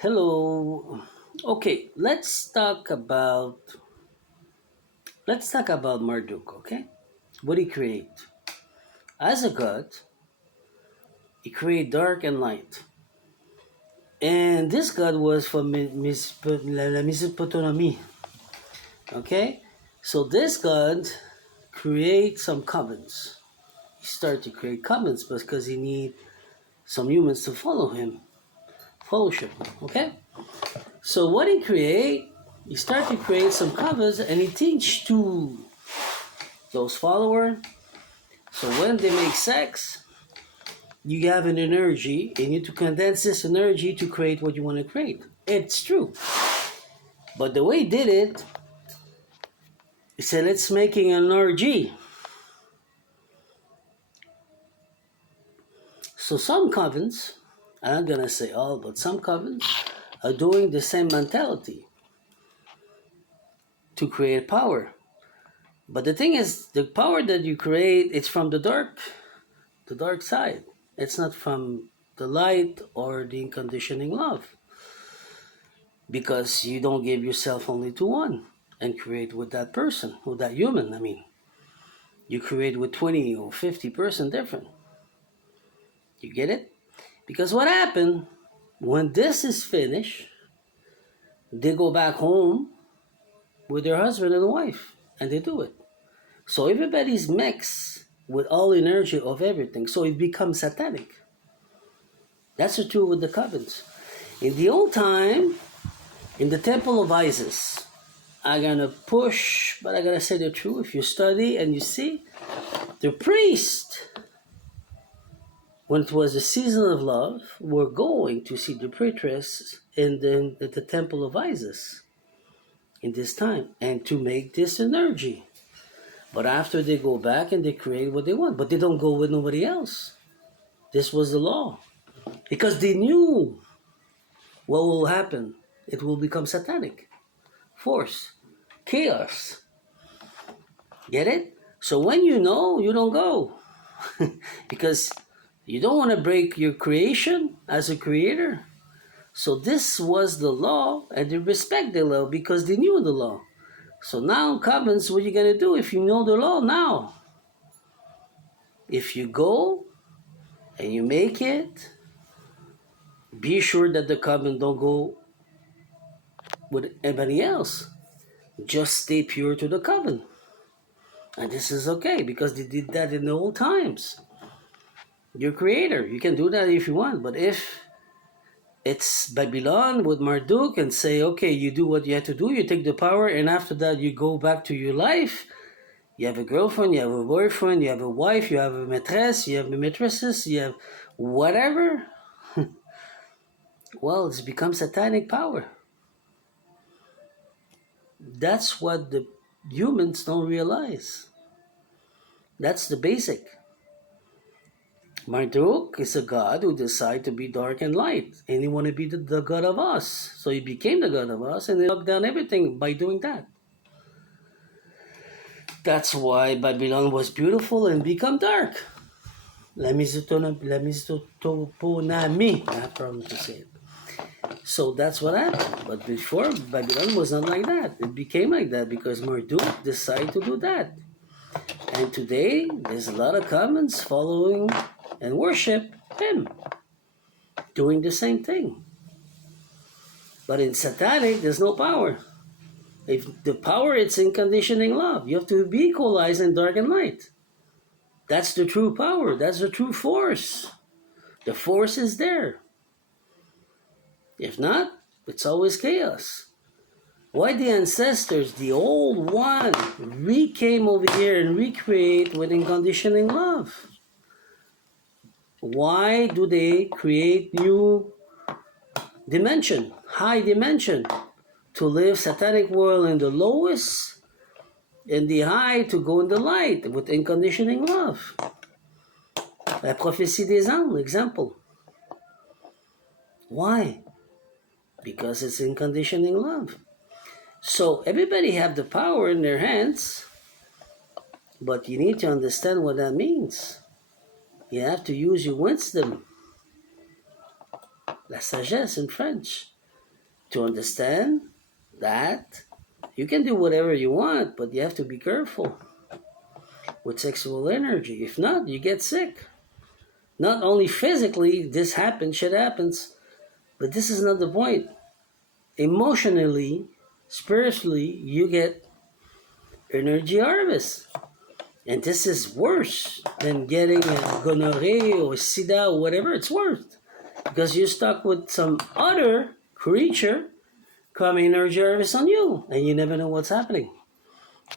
Hello. Okay, let's talk about Marduk, okay? What he create? As a god, he create dark and light. And this god was from la Mesopotamia, okay? So this god create some covens. He start to create covens because he need some humans to follow him, fellowship, okay? So what he create, he start to create some covens and he teach to those followers. So when they make sex, you have an energy and you need to condense this energy to create what you want to create. It's true. But the way he did it, he said, let's making an orgy. So some covens, I'm not going to say all, but some covens are doing the same mentality to create power. But the thing is, the power that you create, it's from the dark side. It's not from the light or the unconditioning love. Because you don't give yourself only to one and create with that person, with that human, I mean. You create with 20 or 50% different. You get it? Because what happened, when this is finished, they go back home with their husband and wife, and they do it. So everybody's mixed with all energy of everything, so it becomes satanic. That's the truth with the covens. In the old time, in the temple of Isis, I'm gonna push, but I gotta say the truth. If you study and you see, the priest, when it was the season of love, were going to see the priestess in the temple of Isis in this time and to make this energy. But after they go back and they create what they want, but they don't go with nobody else. This was the law. Because they knew what will happen. It will become satanic. Force. Chaos. Get it? So when you know, you don't go. Because you don't want to break your creation as a creator. So this was the law, and they respect the law because they knew the law. So now, Covins, what are you going to do if you know the law now? If you go and you make it, be sure that the coven don't go with anybody else. Just stay pure to the coven. And this is okay because they did that in the old times. Your creator, you can do that if you want. But if it's Babylon with Marduk and say, okay, you do what you have to do, you take the power, and after that you go back to your life. You have a girlfriend, you have a boyfriend, you have a wife, you have a maîtresse, you have maîtresses, you have whatever. Well, it's become satanic power. That's what the humans don't realize. That's the basic. Marduk is a god who decided to be dark and light, and he wanted to be the god of us. So he became the god of us, and he locked down everything by doing that. That's why Babylon was beautiful and become dark. La Mesopotamie, I have problem to say it. So that's what happened. But before, Babylon was not like that. It became like that because Marduk decided to do that. And today, there's a lot of commons following and worship him, doing the same thing. But in satanic, there's no power. If the power, it's in conditioning love. You have to be equalized in dark and light. That's the true power. That's the true force. The force is there. If not, it's always chaos. Why the ancestors, the old one, came over here and recreate with unconditioning love? Why do they create new dimension, high dimension, to live satanic world in the lowest, and the high to go in the light with unconditioning love? La prophétie des anges, example. Why? Because it's unconditioning love. So everybody have the power in their hands, but you need to understand what that means. You have to use your wisdom, la sagesse in French. to understand that you can do whatever you want, but you have to be careful with sexual energy. If not, you get sick. Not only physically, this happens, shit happens, but this is not the point. Emotionally, spiritually, you get energy harvest. And this is worse than getting a gonorrhea or sida or whatever it's worth. Because you're stuck with some other creature coming energy harvest on you. And you never know what's happening.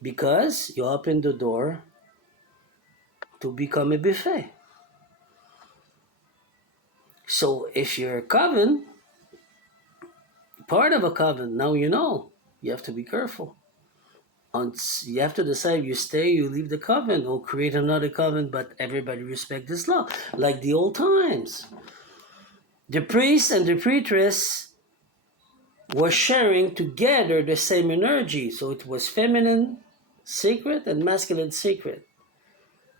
Because you open the door to become a buffet. So if you're a coven, part of a coven, now you know. You have to be careful. You have to decide you stay, you leave the coven, or create another coven, but everybody respect this law. Like the old times. The priest and the priestess were sharing together the same energy. So it was feminine secret and masculine secret.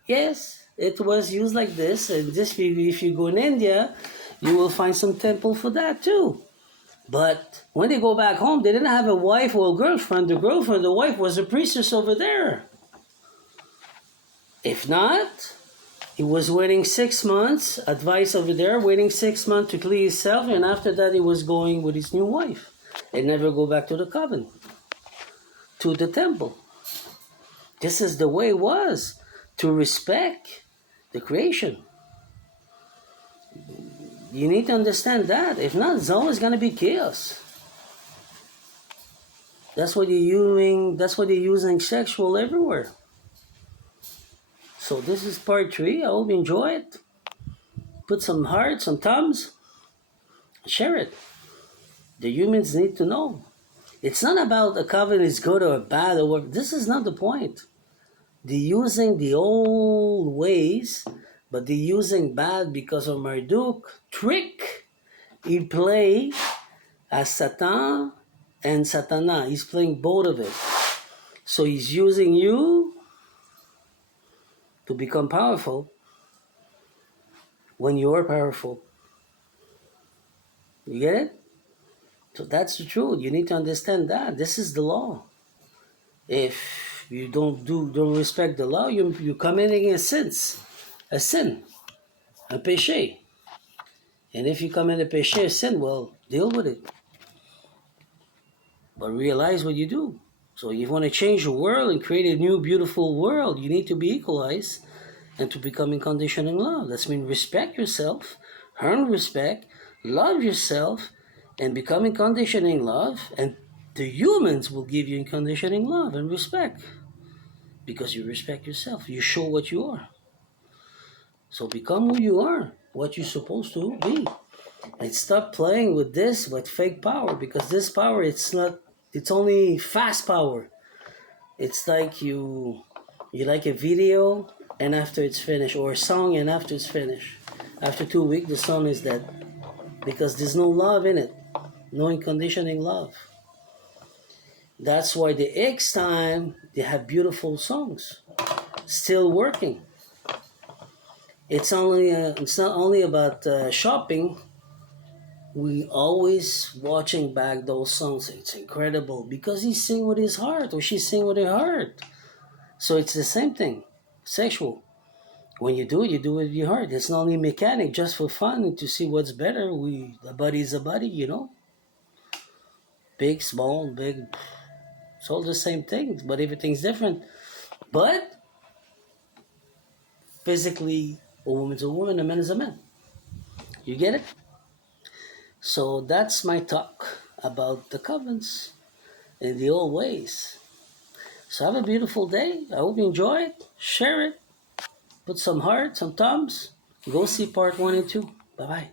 Yes, it was used like this. And this, if you go in India, you will find some temple for that too. But when they go back home, they didn't have a wife or a girlfriend. The wife was a priestess over there. If not, he was waiting 6 months, advice over there, waiting 6 months to clear himself, and after that he was going with his new wife. And never go back to the coven, to the temple. This is the way it was, to respect the creation. You need to understand that. If not, it's always going to be chaos. That's what they're using sexual everywhere. So this is part 3. I hope you enjoy it. Put some hearts, some thumbs. Share it. The humans need to know. It's not about a coven is good or bad or what. This is not the point. They're using the old ways, but they're using bad because of Marduk trick. He play as Satan and Satana. He's playing both of it. So he's using you to become powerful when you're powerful. You get it? So that's the truth. You need to understand that. This is the law. If you don't respect the law, you're committing a sin, a péché. And if you commit a péché, a sin, well, deal with it. But realize what you do. So if you want to change the world and create a new beautiful world, you need to be equalized and to become in conditioning love. That means respect yourself, earn respect, love yourself, and become in conditioning love, and the humans will give you in conditioning love and respect. Because you respect yourself. You show what you are. So become who you are, what you're supposed to be. And stop playing with this, with fake power, because this power, it's only fast power. It's like you like a video, and after it's finished, or a song, and after it's finished. After 2 weeks, the song is dead. Because there's no love in it. No unconditioning love. That's why the X time, they have beautiful songs. Still working. It's not only about shopping. We always watching back those songs. It's incredible because he sing with his heart or she sing with her heart. So it's the same thing, sexual. When you do it with your heart. It's not only mechanic, just for fun and to see what's better. A buddy is a buddy, you know. Big, small, big. It's all the same things, but everything's different. But physically, a woman's a woman, a man is a man. You get it? So that's my talk about the covens and the old ways. So have a beautiful day. I hope you enjoy it. Share it. Put some hearts, some thumbs. Go see part 1 and 2. Bye-bye.